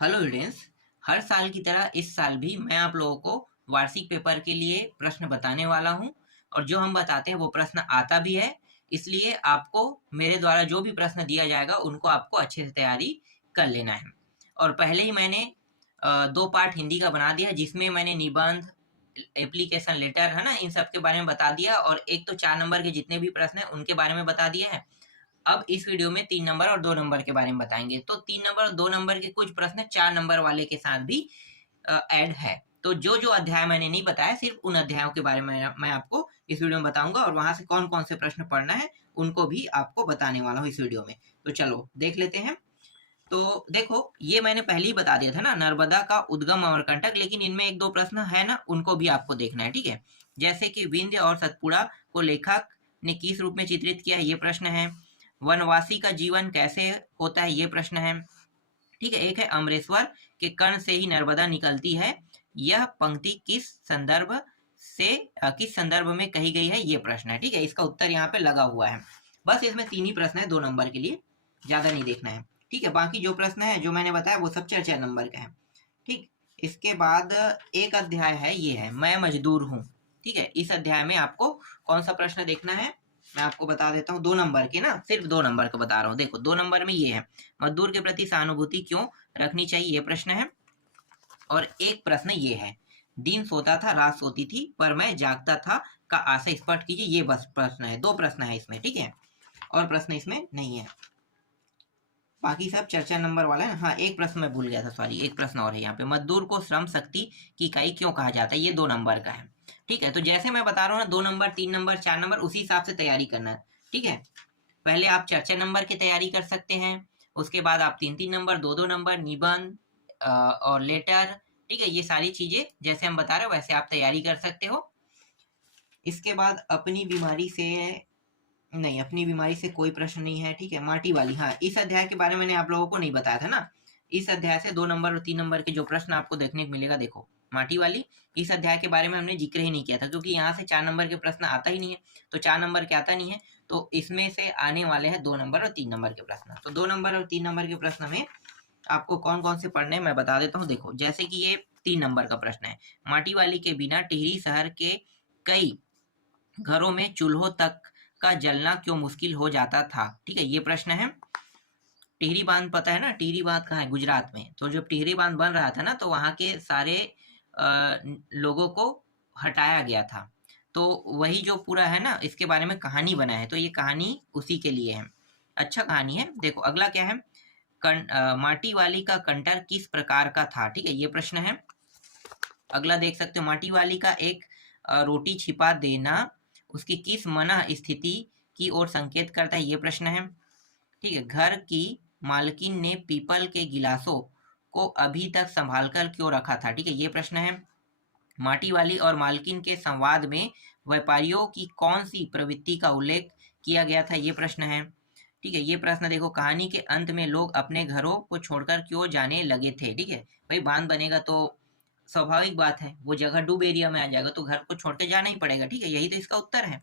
Hello students. हर साल की तरह इस साल भी मैं आप लोगों को वार्षिक पेपर के लिए प्रश्न बताने वाला हूं और जो हम बताते हैं वो प्रश्न आता भी है। इसलिए आपको मेरे द्वारा जो भी प्रश्न दिया जाएगा उनको आपको अच्छे से तैयारी कर लेना है। और पहले ही मैंने दो पार्ट हिंदी का बना दिया जिसमें मैंने निबंध, एप्लीकेशन लेटर है ना, इन सब के बारे में बता दिया और एक तो 4 नंबर के जितने भी प्रश्न हैं उनके बारे में बता दिए हैं। अब इस वीडियो में 3 नंबर और 2 नंबर के बारे में बताएंगे। तो 3 नंबर और 2 नंबर के कुछ प्रश्न 4 नंबर वाले के साथ भी ऐड है। तो जो जो अध्याय मैंने नहीं बताया सिर्फ उन अध्यायों के बारे में मैं आपको इस वीडियो में बताऊंगा और वहां से कौन कौन से प्रश्न पढ़ना है उनको भी आपको बताने वाला हूँ इस वीडियो में। तो चलो देख लेते हैं। तो देखो, ये मैंने पहले ही बता दिया था ना, नर्मदा का उद्गम अमरकंटक, लेकिन इनमें एक दो प्रश्न है ना, उनको भी आपको देखना है। ठीक है, जैसे कि विंध्य और सतपुड़ा को लेखक ने किस रूप में चित्रित किया है, ये प्रश्न है। वनवासी का जीवन कैसे होता है, ये प्रश्न है। ठीक है, एक है अमरेश्वर के कर्ण से ही नर्मदा निकलती है, यह पंक्ति किस संदर्भ में कही गई है, ये प्रश्न है। ठीक है, इसका उत्तर यहाँ पे लगा हुआ है। बस इसमें 3 ही प्रश्न है 2 नंबर के लिए, ज्यादा नहीं देखना है। ठीक है, बाकी जो प्रश्न है जो मैंने बताया वो सब 4 4 नंबर का है। ठीक, इसके बाद एक अध्याय है, ये है मैं मजदूर हूँ। ठीक है, इस अध्याय में आपको कौन सा प्रश्न देखना है मैं आपको बता देता हूँ। 2 नंबर के ना, सिर्फ 2 नंबर का बता रहा हूँ। देखो 2 नंबर में ये है, मजदूर के प्रति सहानुभूति क्यों रखनी चाहिए, ये प्रश्न है। और एक प्रश्न ये है, दिन सोता था रात सोती थी पर मैं जागता था का आशय स्पष्ट कीजिए, ये बस प्रश्न है। 2 प्रश्न है इसमें। ठीक है, और प्रश्न इसमें नहीं है, बाकी सब 4 4 नंबर वाला है। हाँ, एक प्रश्न मैं भूल गया था, सॉरी, एक प्रश्न और है यहाँ पे, मजदूर को श्रम शक्ति की इकाई क्यों कहा जाता है, ये 2 नंबर का है। ठीक है, तो जैसे मैं बता रहा हूँ ना, 2 नंबर 3 नंबर 4 नंबर उसी हिसाब से तैयारी करना है। ठीक है, पहले आप 4 4 नंबर की तैयारी कर सकते हैं, उसके बाद आप 3 3 नंबर 2 2 नंबर निबंध और लेटर। ठीक है, ये सारी चीजें जैसे हम बता रहे हो वैसे आप तैयारी कर सकते हो। इसके बाद अपनी बीमारी से, नहीं, अपनी बीमारी से कोई प्रश्न नहीं है। ठीक है, माटी वाली, हाँ, इस अध्याय के बारे में मैंने आप लोगों को नहीं बताया था ना। इस अध्याय से 2 नंबर और 3 नंबर के जो प्रश्न आपको देखने को मिलेगा, देखो माटी वाली, इस अध्याय के बारे में हमने जिक्र ही नहीं किया था क्योंकि यहाँ से 4 नंबर के प्रश्न आता ही नहीं है। तो 4 नंबर के आता नहीं है, तो इसमें से आने वाले हैं 2 नंबर और 3 नंबर के प्रश्न। तो 2 नंबर और 3 नंबर के प्रश्न में आपको कौन कौन से पढ़ने मैं बता देता हूँ। देखो, जैसे कि ये 3 नंबर का प्रश्न है, माटी वाली के बिना टिहरी शहर के कई घरों में चूल्हों तक का जलना क्यों मुश्किल हो जाता था। ठीक है, ये प्रश्न है। टिहरी बांध पता है ना, टिहरी बांध कहाँ है, गुजरात में। तो जब टिहरी बांध बन रहा था ना, तो वहां के सारे लोगों को हटाया गया था। तो वही जो पूरा है ना, इसके बारे में कहानी बना है, तो ये कहानी उसी के लिए है। अच्छा कहानी है। देखो अगला क्या है, माटी वाली का कंटर किस प्रकार का था। ठीक है, ये प्रश्न है। अगला देख सकते हो, माटी वाली का एक रोटी छिपा देना उसकी किस मना स्थिति की ओर संकेत करता है, ये प्रश्न है। ठीक है, घर की मालकिन ने पीपल के गिलासों को अभी तक संभाल कर क्यों रखा था। ठीक है, ये प्रश्न है। माटी वाली और मालकिन के संवाद में व्यापारियों की कौन सी प्रवृत्ति का उल्लेख किया गया था, ये प्रश्न है। ठीक है, ये प्रश्न देखो, कहानी के अंत में लोग अपने घरों को छोड़कर क्यों जाने लगे थे। ठीक है, भाई बांध बनेगा तो स्वाभाविक बात है, वो जगह डूब एरिया में आ जाएगा तो घर को छोड़ के जाना ही पड़ेगा। ठीक है, यही तो इसका उत्तर है।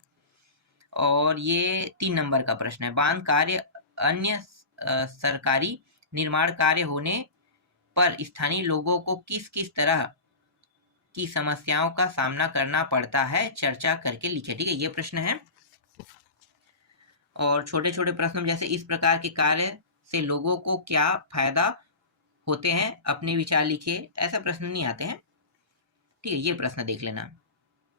और ये 3 नंबर का प्रश्न है, बांध कार्य अन्य सरकारी निर्माण कार्य होने पर स्थानीय लोगों को किस किस तरह की समस्याओं का सामना करना पड़ता है, चर्चा करके लिखे। ठीक है, ये प्रश्न है। और छोटे छोटे प्रश्न जैसे इस प्रकार के कार्य से लोगों को क्या फायदा होते हैं, अपने विचार लिखिए, ऐसा प्रश्न नहीं आते हैं। ठीक है, ये प्रश्न देख लेना।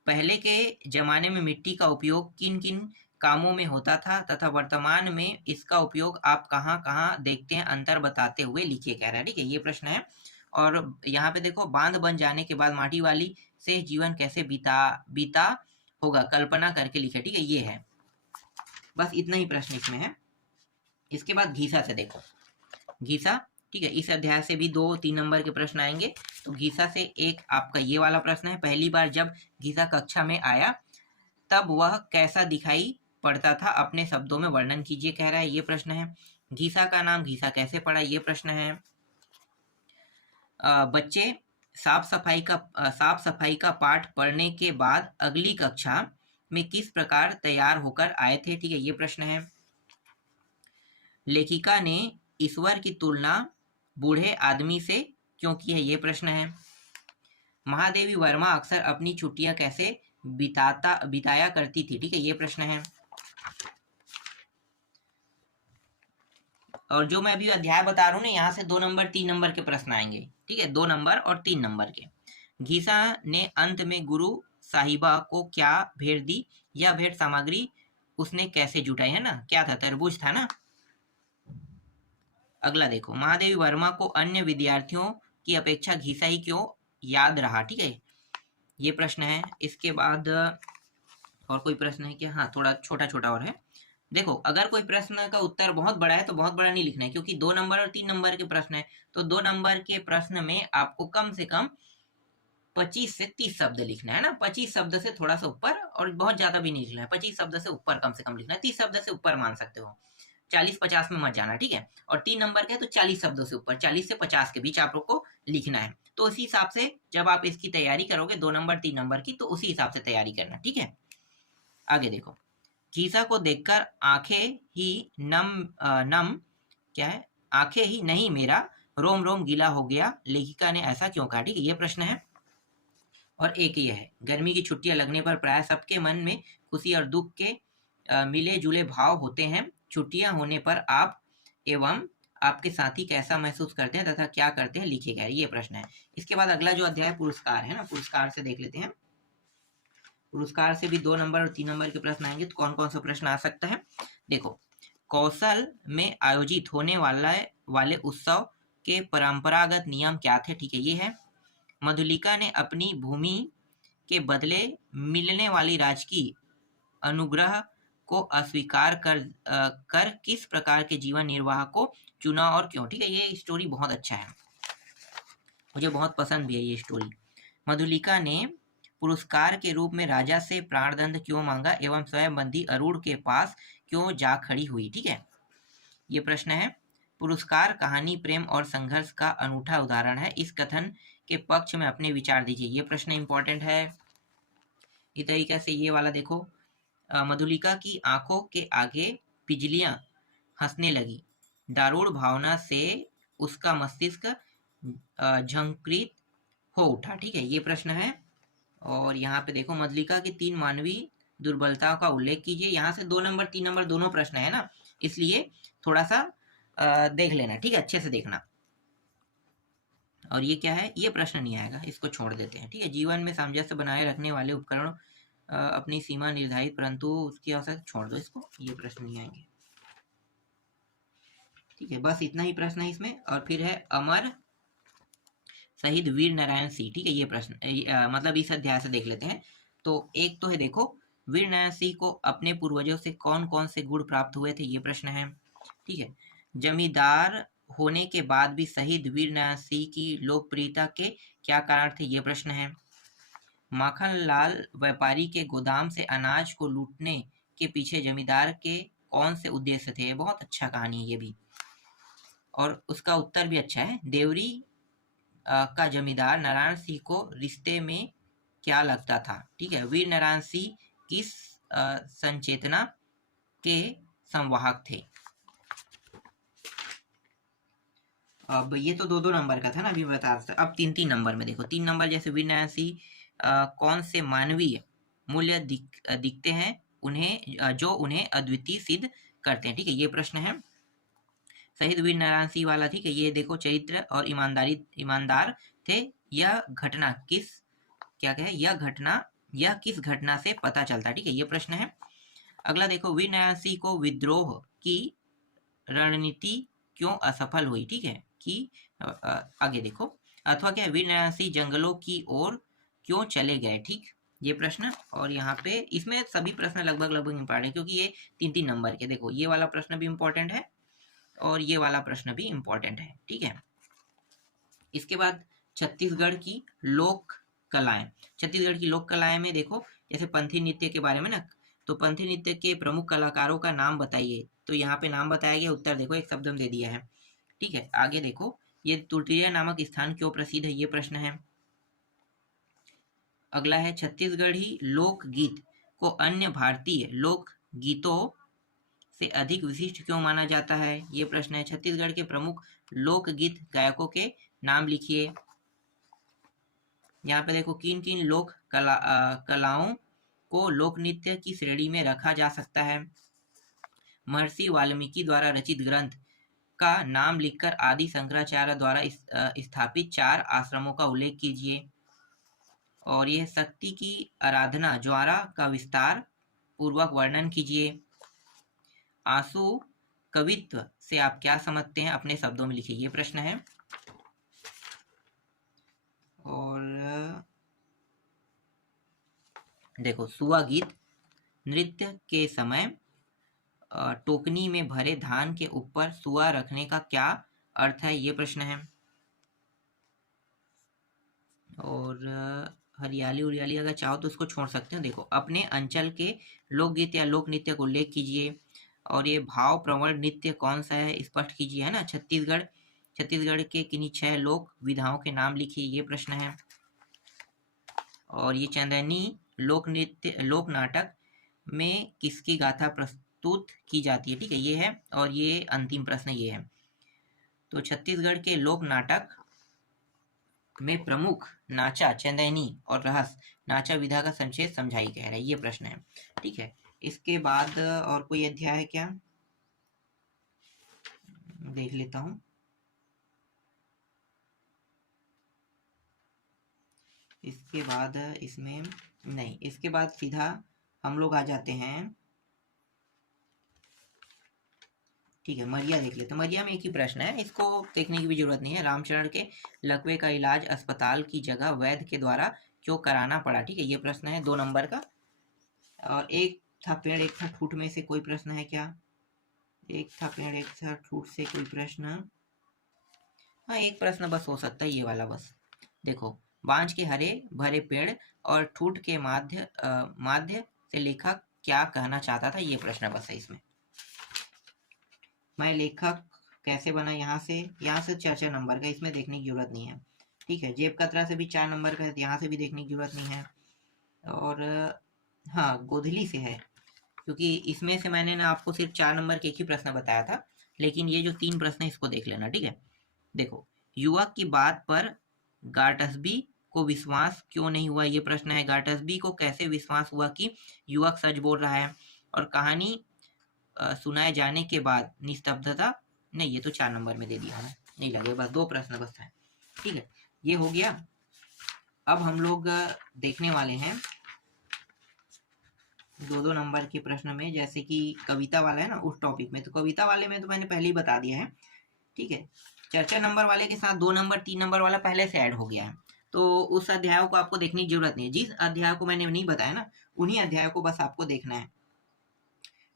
पहले के जमाने में मिट्टी का उपयोग किन किन कामों में होता था तथा वर्तमान में इसका उपयोग आप कहाँ कहाँ देखते हैं, अंतर बताते हुए लिखिए, कह रहा है। ठीक है, ये प्रश्न है। और यहाँ पे देखो, बांध बन जाने के बाद माटी वाली से जीवन कैसे बीता बीता होगा, कल्पना करके लिखे। ठीक है, ये है। बस इतना ही प्रश्न इसमें है। इसके बाद घीसा से देखो, घीसा। ठीक है, इस अध्याय से भी 2 3 नंबर के प्रश्न आएंगे। तो घीसा से एक आपका ये वाला प्रश्न है, पहली बार जब घीसा कक्षा में आया तब वह कैसा दिखाई पड़ता था, अपने शब्दों में वर्णन कीजिए, कह रहा है। ये प्रश्न है। घीसा का नाम घीसा कैसे पड़ा, ये प्रश्न है। बच्चे साफ सफाई का पाठ पढ़ने के बाद अगली कक्षा में किस प्रकार तैयार होकर आए थे। ठीक है, ये प्रश्न है। लेखिका ने ईश्वर की तुलना बूढ़े आदमी से क्यों की है, ये प्रश्न है। महादेवी वर्मा अक्सर अपनी छुट्टियां कैसे बिताया करती थी, ठीक है, ये प्रश्न है। और जो मैं अभी अध्याय बता रहा हूँ ना, यहाँ से 2 नंबर 3 नंबर के प्रश्न आएंगे, ठीक है, 2 नंबर और 3 नंबर के। घीसा ने अंत में गुरु साहिबा को क्या भेंट दी, यह भेंट सामग्री उसने कैसे जुटाई, है ना, क्या था, तरबूज था ना। अगला देखो, महादेवी वर्मा को अन्य विद्यार्थियों की अपेक्षा घीसा ही क्यों याद रहा, ठीक है, ये प्रश्न है। इसके बाद और कोई प्रश्न है क्या, हाँ थोड़ा छोटा छोटा और है। देखो, अगर कोई प्रश्न का उत्तर बहुत बड़ा है तो बहुत बड़ा नहीं लिखना है, क्योंकि 2 नंबर और 3 नंबर के प्रश्न है। तो 2 नंबर के प्रश्न में आपको कम से कम 25 से 30 शब्द लिखना है ना, 25 शब्द से थोड़ा सा ऊपर, और बहुत ज्यादा भी नहीं लिखना है, 25 शब्द से ऊपर कम से कम लिखना है, 30 शब्द से ऊपर मान सकते हो, 40-50 में मत जाना, ठीक है। और 3 नंबर के तो 40 शब्दों से ऊपर, 40 से 50 के बीच आप लोग को लिखना है। तो उसी हिसाब से जब आप इसकी तैयारी करोगे 2 नंबर 3 नंबर की, तो उसी हिसाब से तैयारी करना, ठीक है। आगे देखो, घीसा को देखकर आंखें ही नम क्या है, आंखें ही नहीं मेरा रोम रोम गीला हो गया, लेखिका ने ऐसा क्यों कहा, ठीक है, ये प्रश्न है। और एक ये है, गर्मी की छुट्टियां लगने पर प्राय सबके मन में खुशी और दुख के मिले जुले भाव होते हैं। छुट्टियां होने पर आप एवं आपके साथी कैसा महसूस करते हैं तथा क्या करते हैं, लिखिएगा, ये प्रश्न है। इसके बाद अगला जो अध्याय पुरस्कार है ना, पुरस्कार से देख लेते हैं। पुरस्कार से भी 2 नंबर और 3 नंबर के प्रश्न आएंगे। तो कौन कौन सा प्रश्न आ सकता है, देखो, कौशल में आयोजित होने वाले उत्सव के परंपरागत नियम क्या थे, ठीक है, ये है। मधुलिका ने अपनी भूमि के बदले मिलने वाली राजकीय अनुग्रह को अस्वीकार कर किस प्रकार के जीवन निर्वाह को चुना और क्यों, ठीक है, ये स्टोरी बहुत अच्छा है, मुझे बहुत पसंद भी है ये स्टोरी। मधुलिका ने पुरस्कार के रूप में राजा से प्राणदंड क्यों मांगा एवं स्वयं बंदी अरूढ़ के पास क्यों जा खड़ी हुई, ठीक है, ये प्रश्न है। पुरस्कार कहानी प्रेम और संघर्ष का अनूठा उदाहरण है, इस कथन के पक्ष में अपने विचार दीजिए, ये प्रश्न इंपॉर्टेंट है। इस तरीके से ये वाला देखो, मधुलिका की आंखों के आगे बिजलियां हंसने लगी, दारूण भावना से उसका मस्तिष्क झंकृत हो उठा, ठीक है, ये प्रश्न है। और यहाँ पे देखो, मधुलिका की 3 मानवीय दुर्बलताओं का उल्लेख कीजिए। यहाँ से 2 नंबर 3 नंबर दोनों प्रश्न है ना, इसलिए थोड़ा सा देख लेना, ठीक है, अच्छे से देखना। और ये क्या है, ये प्रश्न नहीं आएगा, इसको छोड़ देते हैं, ठीक है। जीवन में सामंजस्य बनाए रखने वाले उपकरण अपनी सीमा निर्धारित परंतु उसकी आवश्यकता, छोड़ दो इसको, ये प्रश्न नहीं आएंगे, ठीक है। बस इतना ही प्रश्न है इसमें। और फिर है अमर शहीद वीर नारायण सिंह, ठीक है, ये प्रश्न मतलब इस अध्याय से देख लेते हैं। तो एक तो है, देखो, वीर नारायण सिंह को अपने पूर्वजों से कौन कौन से गुण प्राप्त हुए थे, ये प्रश्न है, ठीक है। जमींदार होने के बाद भी शहीद वीर नारायण सिंह की लोकप्रियता के क्या कारण थे, ये प्रश्न है। माखनलाल व्यापारी के गोदाम से अनाज को लूटने के पीछे जमींदार के कौन से उद्देश्य थे, बहुत अच्छा कहानी है ये भी, और उसका उत्तर भी अच्छा है। देवरी का जमींदार नारायण सिंह को रिश्ते में क्या लगता था, ठीक है। वीर नारायण सिंह किस संचेतना के संवाहक थे। अब ये तो 2-2 नंबर का था ना, अभी बता सकते। अब 3-3 नंबर में देखो, 3 नंबर जैसे वीर नारायण सिंह कौन से मानवीय मूल्य दिखते हैं उन्हें जो उन्हें अद्वितीय सिद्ध करते हैं, ठीक है, ये प्रश्न है। शहीद वीर नारायण सिंह वाला, ठीक है, ये देखो, चरित्र और ईमानदार थे। यह घटना किस क्या कहे यह किस घटना से पता चलता, ठीक है, ये प्रश्न है। अगला देखो, वीर नारायण सिंह को विद्रोह की रणनीति क्यों असफल हुई, ठीक है, कि आगे देखो, अथवा क्या वीर नारायण सिंह जंगलों की ओर क्यों चले गए, ठीक, ये प्रश्न। और यहाँ पे इसमें सभी प्रश्न लगभग इंपॉर्टेंट है, क्योंकि ये 3-3 नंबर के। देखो, ये वाला प्रश्न भी इंपॉर्टेंट है और ये वाला प्रश्न भी इंपॉर्टेंट है, ठीक है। इसके बाद छत्तीसगढ़ की लोक कलाएं, छत्तीसगढ़ की लोक कलाएं में देखो, जैसे पंथी नृत्य के बारे में ना, तो पंथी नृत्य के प्रमुख कलाकारों का नाम बताइए। तो यहाँ पे नाम बताया गया, उत्तर देखो, एक शब्द में दे दिया है, ठीक है। आगे देखो, ये तुलटिया नामक स्थान क्यों प्रसिद्ध है, ये प्रश्न है। अगला है, छत्तीसगढ़ी लोक गीत को अन्य भारतीय लोक गीतों से अधिक विशिष्ट क्यों माना जाता है, ये प्रश्न है। छत्तीसगढ़ के प्रमुख लोकगीत गायकों के नाम लिखिए। यहाँ पे देखो किन किन लोक कलाओं को लोक नृत्य की श्रेणी में रखा जा सकता है। महर्षि वाल्मीकि द्वारा रचित ग्रंथ का नाम लिखकर आदि शंकराचार्य द्वारा स्थापित 4 आश्रमों का उल्लेख कीजिए। और यह शक्ति की आराधना ज्वारा का विस्तार पूर्वक वर्णन कीजिए। आंसू कवित्व से आप क्या समझते हैं, अपने शब्दों में लिखिए, ये प्रश्न है। और देखो सुआ गीत नृत्य के समय टोकनी में भरे धान के ऊपर सुआ रखने का क्या अर्थ है, ये प्रश्न है। और हरियाली उरियाली अगर चाहो तो उसको छोड़ सकते हो। देखो अपने अंचल के लोकगीत या लोक नृत्य को उल्लेख कीजिए। और ये भाव प्रवण नृत्य कौन सा है, स्पष्ट कीजिए, है ना। छत्तीसगढ़ के किन्हीं 6 लोक विधाओं के नाम लिखिए, ये प्रश्न है। और ये चंदनी लोक नाटक में किसकी गाथा प्रस्तुत की जाती है, ठीक है, ये है। और ये अंतिम प्रश्न ये है। तो छत्तीसगढ़ के लोक नाटक में प्रमुख नाचा चंदैनी और रहस नाचा विधा का संक्षेप समझाई कह रहा है, ये प्रश्न है, ठीक है। इसके बाद और कोई अध्याय है क्या, देख लेता हूं। इसके बाद इसमें नहीं, इसके बाद सीधा हम लोग आ जाते हैं, ठीक है, मरिया देख लेते हैं। मरिया में एक ही प्रश्न है, इसको देखने की भी जरूरत नहीं है। रामचरण के लकवे का इलाज अस्पताल की जगह वैद्य के द्वारा क्यों कराना पड़ा, ठीक है, ये प्रश्न है 2 नंबर का। और एक था पेड़ एक था ठूठ में से कोई प्रश्न है क्या, एक था पेड़ एक था ठूठ से कोई प्रश्न, हाँ एक प्रश्न बस हो सकता है, ये वाला बस। देखो बांझ के हरे भरे पेड़ और ठूठ के माध्य से लेखक क्या कहना चाहता था, ये प्रश्न बस है इसमें। मैं लेखक कैसे बना, यहाँ से 4 नंबर का, इसमें देखने की जरूरत नहीं है, ठीक है। जेब कतरा से भी 4 नंबर का है, यहाँ से भी देखने की जरूरत नहीं है। और हाँ गोधली से है, क्योंकि इसमें से मैंने ना आपको सिर्फ 4 नंबर के एक ही प्रश्न बताया था, लेकिन ये जो 3 प्रश्न है इसको देख लेना, ठीक है। देखो युवक की बात पर गार्टसबी को विश्वास क्यों नहीं हुआ, ये प्रश्न है। गार्टसबी को कैसे विश्वास हुआ कि युवक सच बोल रहा है। और कहानी सुनाए जाने के बाद निस्तब्धता, नहीं ये तो 4 नंबर में दे दिया है, नहीं लगे, बस 2 प्रश्न बस है, ठीक है, ये हो गया। अब हम लोग देखने वाले हैं 2-2 नंबर के प्रश्न में, जैसे कि कविता वाला है ना उस टॉपिक में। तो कविता वाले में तो मैंने पहले ही बता दिया है, ठीक है। चर्चा नंबर वाले के साथ 2 नंबर 3 नंबर वाला पहले से ऐड हो गया है, तो उस अध्याय को आपको देखने की जरूरत नहीं है। जिस अध्याय को मैंने नहीं बताया ना, उन्हीं अध्याय को बस आपको देखना है,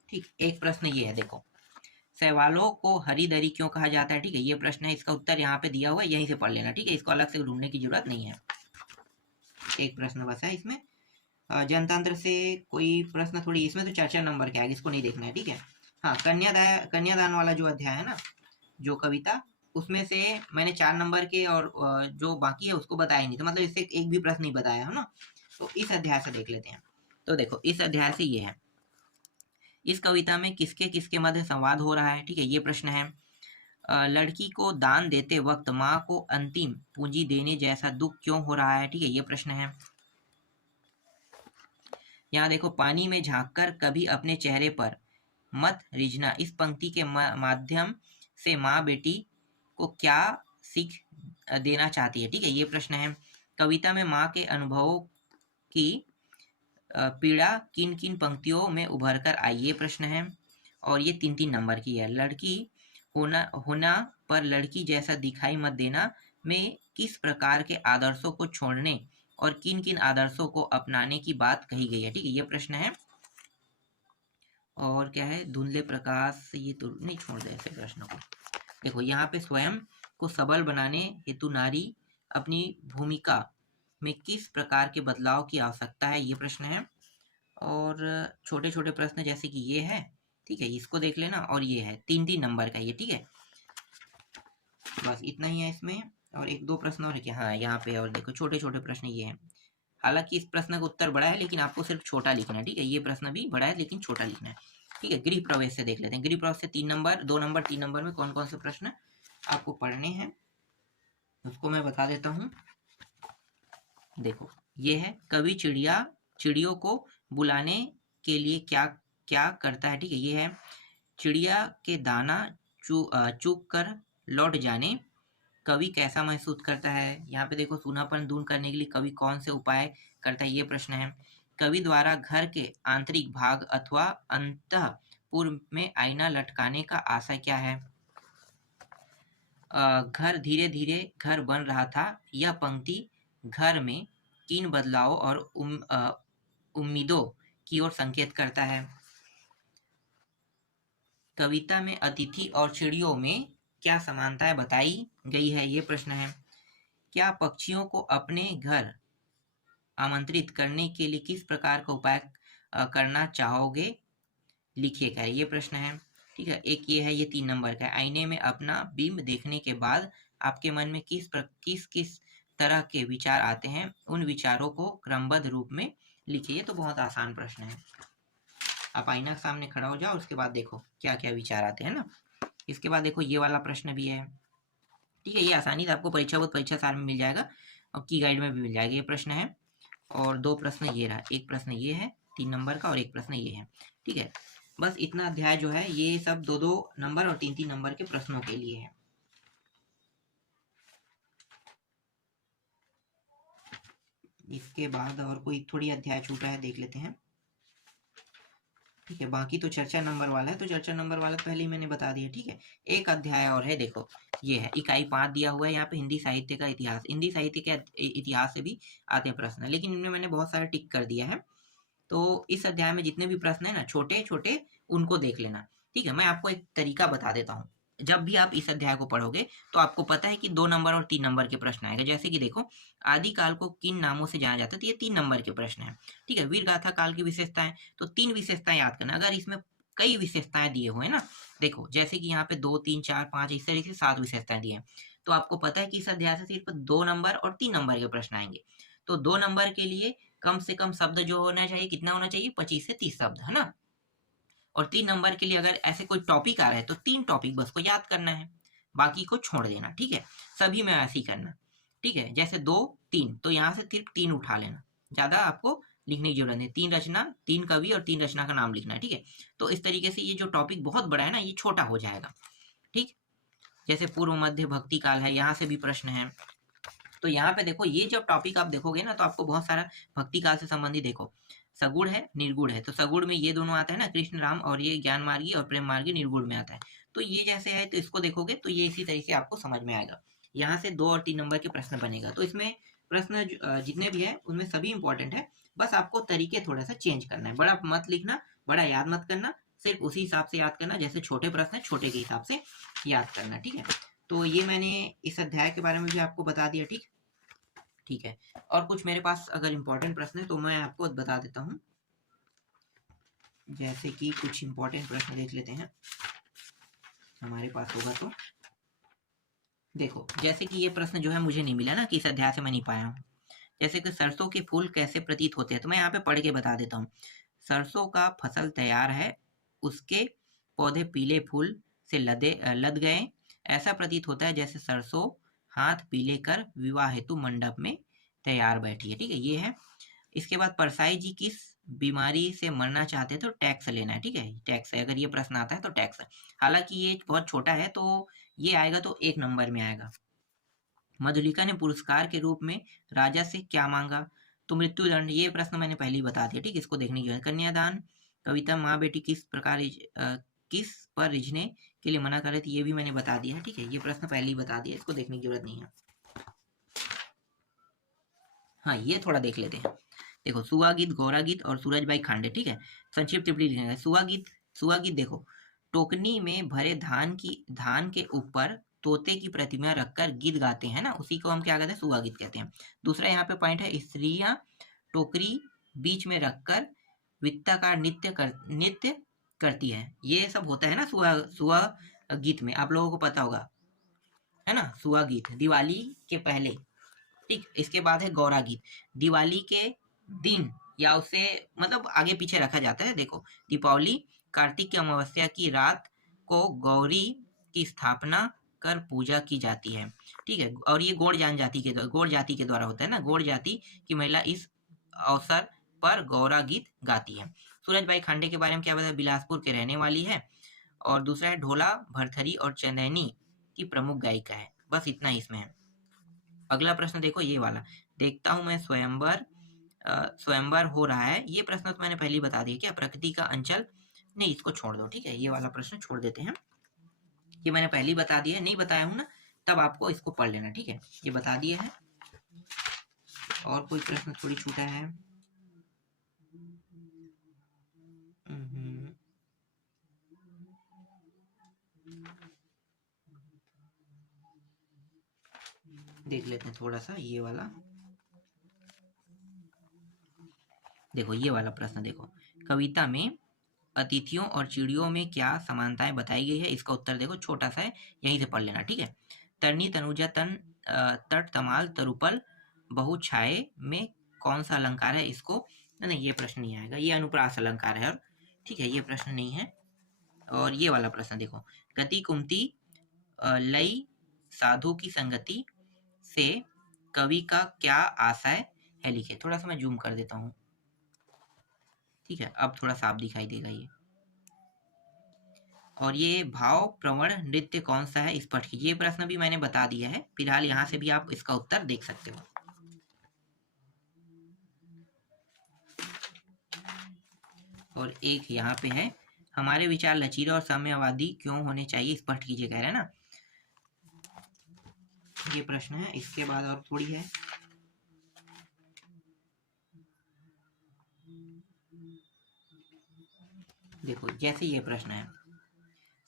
ठीक। एक प्रश्न ये है, देखो शैवालों को हरी दरी क्यों कहा जाता है, ठीक है, ये प्रश्न है। इसका उत्तर यहाँ पे दिया हुआ है, यहीं से पढ़ लेना, ठीक है, इसको अलग से ढूंढने की जरूरत नहीं है। एक प्रश्न बस है इसमें। जनतंत्र से कोई प्रश्न थोड़ी, इसमें तो 4 नंबर के आगे, इसको नहीं देखना है, ठीक है। हाँ कन्यादान वाला जो अध्याय है ना, जो कविता, उसमें से मैंने 4 नंबर के और जो बाकी है उसको बताया नहीं, तो मतलब इससे एक भी प्रश्न नहीं बताया है ना। तो इस अध्याय से देख लेते हैं। तो देखो इस अध्याय से ये है, इस कविता में किसके किसके मध्य संवाद हो रहा है, ठीक है, ये प्रश्न है। लड़की को दान देते वक्त माँ को अंतिम पूंजी देने जैसा दुख क्यों हो रहा है, ठीक है, ये प्रश्न है। यहाँ देखो पानी में झांककर कभी अपने चेहरे पर मत रिझना, इस पंक्ति के माध्यम से माँ बेटी को क्या सीख देना चाहती है, ठीक है, ये प्रश्न है। कविता में माँ के अनुभवों की पीड़ा किन किन पंक्तियों में उभर कर आई, ये प्रश्न है। और ये 3-3 नंबर की है। लड़की होना पर लड़की जैसा दिखाई मत देना में किस प्रकार के आदर्शों को छोड़ने और किन किन आदर्शों को अपनाने की बात कही गई है, ठीक है, ये प्रश्न है। और क्या है, धुंधले प्रकाश, ये तो नहीं, छोड़ दे ऐसे प्रश्नों को। देखो यहाँ पे स्वयं को सबल बनाने हेतु नारी अपनी भूमिका में किस प्रकार के बदलाव की आवश्यकता है, ये प्रश्न है। और छोटे छोटे प्रश्न जैसे कि ये है, ठीक है, इसको देख लेना। और ये है 3-3 नंबर का ये, ठीक है, बस इतना ही है इसमें। और 1-2 प्रश्न और है क्या, हाँ यहाँ पे और देखो छोटे छोटे प्रश्न ये हैं। हालांकि इस प्रश्न का उत्तर बड़ा है, लेकिन आपको सिर्फ छोटा लिखना है, ठीक है, ये प्रश्न भी बड़ा है लेकिन छोटा लिखना है। ठीक है, गृह प्रवेश से देख लेते हैं। गृह प्रवेश से 3 नंबर, 2 नंबर, 3 नंबर में कौन कौन से प्रश्न आपको पढ़ने हैं उसको मैं बता देता हूँ। देखो, ये है कवि चिड़ियों को बुलाने के लिए क्या क्या करता है। ठीक है, ये है चिड़िया के दाना चुग कर लौट जाने कवि कैसा महसूस करता है। यहाँ पे देखो, सूनापन दूर करने के लिए कवि कौन से उपाय करता है, ये प्रश्न है। कवि द्वारा घर के आंतरिक भाग अथवा अंतःपुर में आईना लटकाने का आशय क्या है। घर धीरे धीरे घर बन रहा था। यह पंक्ति घर में किन बदलाव और उम्मीदों की ओर संकेत करता है। कविता में अतिथि और चिड़ियों में क्या समानताएं बताई गई है, ये प्रश्न है। क्या पक्षियों को अपने घर आमंत्रित करने के लिए किस प्रकार का उपाय करना चाहोगे, लिखिए क्या, ये प्रश्न है। ठीक है, एक ये है, ये 3 नंबर का है। आईने में अपना बिंब देखने के बाद आपके मन में किस तरह के विचार आते हैं, उन विचारों को क्रमबद्ध रूप में लिखिए। ये तो बहुत आसान प्रश्न है। आप आईना के सामने खड़ा हो जाओ, उसके बाद देखो क्या क्या विचार आते हैं ना। इसके बाद देखो, ये वाला प्रश्न भी है। ठीक है, ये आसानी से आपको परीक्षा सार में मिल जाएगा और की गाइड में भी मिल जाएगा। ये प्रश्न है और 2 प्रश्न ये रहा, एक प्रश्न ये है 3 नंबर का और एक प्रश्न ये है। ठीक है, बस इतना अध्याय जो है ये सब 2-2 नंबर और 3-3 नंबर के प्रश्नों के लिए है। इसके बाद और कोई थोड़ी अध्याय छूटा है, देख लेते हैं। ठीक है, बाकी तो चर्चा नंबर वाला है, तो चर्चा नंबर वाला पहले ही मैंने बता दिया। ठीक है, एक अध्याय और है, देखो ये है इकाई 5 दिया हुआ है यहाँ पे, हिंदी साहित्य का इतिहास। हिंदी साहित्य के इतिहास से भी आते हैं प्रश्न, लेकिन इनमें मैंने बहुत सारा टिक कर दिया है। तो इस अध्याय में जितने भी प्रश्न है ना छोटे छोटे, उनको देख लेना। ठीक है, मैं आपको एक तरीका बता देता हूँ। जब भी आप इस अध्याय को पढ़ोगे तो आपको पता है कि 2 नंबर और 3 नंबर के प्रश्न आएंगे। जैसे कि देखो, आदिकाल को किन नामों से जाना जाता है, तो ये 3 नंबर के प्रश्न है। ठीक है, वीर गाथा काल की विशेषताएं, तो 3 विशेषताएं याद करना। अगर इसमें कई विशेषताएं दिए हुए हैं ना, देखो जैसे कि यहाँ पे 2, 3, 4, 5 इस तरीके से 7 विशेषताएं दी हैं, तो आपको पता है कि इस अध्याय से सिर्फ 2 नंबर और 3 नंबर के प्रश्न आएंगे। तो 2 नंबर के लिए कम से कम शब्द जो होना चाहिए, कितना होना चाहिए, 25 से 30 शब्द, है ना। और 3 नंबर के लिए अगर ऐसे कोई टॉपिक आ रहा है तो 3 टॉपिक बस को याद करना है, बाकी को छोड़ देना। ठीक है, सभी में ऐसे ही करना। ठीक है, जैसे 2, 3, तो यहाँ से सिर्फ 3 उठा लेना, ज्यादा आपको लिखने की जरूरत नहीं। 3 रचना, 3 कवि और 3 रचना का नाम लिखना है। ठीक है, तो इस तरीके से ये जो टॉपिक बहुत बड़ा है ना, ये छोटा हो जाएगा। ठीक, जैसे पूर्व मध्य भक्ति काल है, यहाँ से भी प्रश्न है। तो यहाँ पे देखो, ये जब टॉपिक आप देखोगे ना तो आपको बहुत सारा भक्ति काल से संबंधित, देखो सगुण है, निर्गुण है, तो सगुण में ये दोनों आता है ना, कृष्ण राम, और ये ज्ञान मार्गी और प्रेम मार्गी निर्गुण में आता है। तो ये जैसे है, तो इसको देखोगे तो ये इसी तरीके से आपको समझ में आएगा। यहाँ से 2 और 3 नंबर के प्रश्न बनेगा। तो इसमें प्रश्न जितने भी है उनमें सभी इंपॉर्टेंट है, बस आपको तरीके थोड़ा सा चेंज करना है। बड़ा मत लिखना, बड़ा याद मत करना, सिर्फ उसी हिसाब से याद करना, जैसे छोटे प्रश्न है छोटे के हिसाब से याद करना। ठीक है, तो ये मैंने इस अध्याय के बारे में भी आपको बता दिया। ठीक है, और कुछ मेरे पास अगर इम्पोर्टेंट प्रश्न है तो मैं आपको बता देता हूँ। जैसे कि कुछ इम्पोर्टेंट प्रश्न देख लेते हैं, हमारे पास होगा तो। देखो, जैसे कि ये प्रश्न जो है मुझे नहीं मिला ना, कि इस अध्याय से मैं नहीं पाया हूँ। जैसे कि सरसों के फूल कैसे प्रतीत होते हैं, तो मैं यहाँ पे पढ़ के बता देता हूँ। सरसों का फसल तैयार है, उसके पौधे पीले फूल से लद गए, ऐसा प्रतीत होता है जैसे सरसों हाथ पीले कर विवाह हेतु मंडप में तैयार बैठी है। ठीक है, ये है। इसके बाद परसाई जी किस बीमारी से मरना चाहते हैं, तो टैक्स लेना है। ठीक है, टैक्स है, अगर ये प्रश्न आता है तो टैक्स है। हालांकि ये बहुत छोटा है, तो ये आएगा तो 1 नंबर में आएगा। मधुलिका ने पुरस्कार के रूप में राजा से क्या मांगा, तो मृत्युदंड। ये प्रश्न मैंने पहले ही बता दिया। ठीक, इसको देखने की जरूरत। कन्यादान, कविता माँ बेटी किस पर रिझने के लिए मना कर रहे थे, ये भी मैंने बता दिया है। ठीक है, ये प्रश्न पहले ही बता दिया, इसको देखने की जरूरत नहीं है। हाँ, ये थोड़ा देख लेते हैं। देखो, सुआ गीत, गौरा गीत और सूरजबाई खांडे। ठीक है, संक्षिप्त टिप्पणी लिखना है। सुआ गीत देखो, टोकनी में भरे धान के ऊपर तोते की प्रतिमा रखकर गीत गाते हैं ना, उसी को हम क्या कहते हैं, सुआ गीत कहते हैं। दूसरा यहाँ पे पॉइंट है, स्त्रियां टोकरी बीच में रखकर वृत्ताकार नृत्य करती है। ये सब होता है ना सुआ गीत में, आप लोगों को पता होगा, है ना। सुआ गीत दिवाली के पहले। ठीक, इसके बाद है गौरा गीत, दिवाली के दिन या उससे मतलब आगे पीछे रखा जाता है। देखो, दीपावली कार्तिक की अमावस्या की रात को गौरी की स्थापना कर पूजा की जाती है। ठीक है, और ये गौड़ जाति के द्वारा होता है ना। गौड़ जाति की महिला इस अवसर पर गौरा गीत गाती है। सूरजबाई खांडे के बारे में क्या बताया? बिलासपुर के रहने वाली है। और दूसरा है ढोला, भरथरी और चंदैनी की प्रमुख गायिका है। बस इतना ही इसमें है। अगला प्रश्न देखो ये वाला, देखता हूं मैं स्वयंवर हो रहा है। ये प्रश्न तो मैंने पहले ही बता दिया। क्या प्रकृति का अंचल? नहीं, इसको छोड़ दो। ठीक है, ये वाला प्रश्न छोड़ देते हैं। ये मैंने पहले ही बता दिया, नहीं बताया हूं ना, तब आपको इसको पढ़ लेना। ठीक है, ये बता दिया है। और कोई प्रश्न थोड़ी छूटा है? देख लेते हैं थोड़ा सा ये वाला। देखो ये वाला प्रश्न देखो, कविता में अतिथियों और चिड़ियों में क्या समानताएं बताई गई है? इसका उत्तर देखो, छोटा सा है, यहीं से पढ़ लेना। ठीक है, तरनी तनुजा तन तट तमाल तरुपल बहु छाए में कौन सा अलंकार है? इसको नहीं, ये प्रश्न नहीं आएगा, ये अनुप्रास अलंकार है। और ठीक है, ये प्रश्न नहीं है। और ये वाला प्रश्न देखो, गति कुमति लई साधु की संगति से कवि का क्या आशय है? लिखे। थोड़ा सा मैं जूम कर देता हूँ। ठीक है, अब थोड़ा साफ दिखाई देगा ये। और ये भाव प्रवण नृत्य कौन सा है? स्पष्ट कीजिए। ये प्रश्न भी मैंने बता दिया है, फिलहाल यहाँ से भी आप इसका उत्तर देख सकते हो। और एक यहाँ पे है, हमारे विचार लचीले और साम्यवादी क्यों होने चाहिए? स्पष्ट कीजिए कह रहे हैं ना। ये प्रश्न है। इसके बाद और थोड़ी है, देखो जैसे ये प्रश्न है,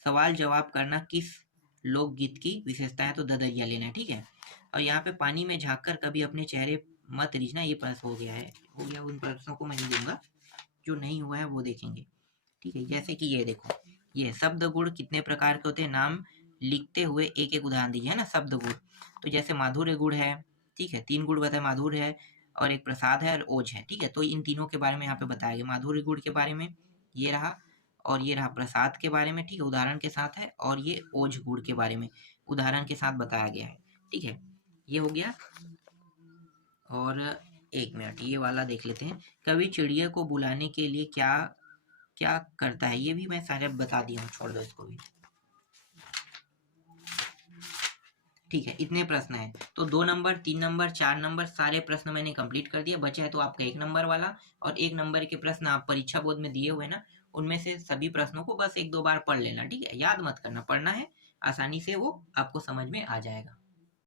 सवाल जवाब करना किस लोकगीत की विशेषता है? तो ददरिया लेना है। ठीक है, और यहाँ पे पानी में झांककर कभी अपने चेहरे मत रीझना, ये प्रश्न हो गया है। उन प्रश्नों को मैं नहीं दूंगा, जो नहीं हुआ है वो देखेंगे। ठीक है, जैसे कि ये देखो, ये शब्द गुण कितने प्रकार के होते हैं? नाम लिखते हुए एक एक उदाहरण दीजिए, है ना। शब्द गुण तो जैसे माधुर्य गुण है, ठीक है, 3 गुण बताए, माधुर्य है और एक प्रसाद है और ओज है। ठीक है, तो इन तीनों के बारे में यहाँ पे बताया गया। माधुर्य गुण के बारे में ये रहा, और ये रहा प्रसाद के बारे में, ठीक है, उदाहरण के साथ है। और ये ओज गुण के बारे में उदाहरण के साथ बताया गया है। ठीक है, ये हो गया। और एक मिनट, ये वाला देख लेते हैं, कवि चिड़िया को बुलाने के लिए क्या क्या करता है? ये भी मैं सारे बता दिया हूँ, छोड़ दो इसको भी। ठीक है, इतने प्रश्न हैं। तो 2 नंबर, 3 नंबर, 4 नंबर सारे प्रश्न मैंने कंप्लीट कर दिया। बचा है तो आपका 1 नंबर वाला, और 1 नंबर के प्रश्न आप परीक्षा बोर्ड में दिए हुए ना, उनमें से सभी प्रश्नों को बस 1-2 बार पढ़ लेना। ठीक है, याद मत करना, पढ़ना है, आसानी से वो आपको समझ में आ जाएगा।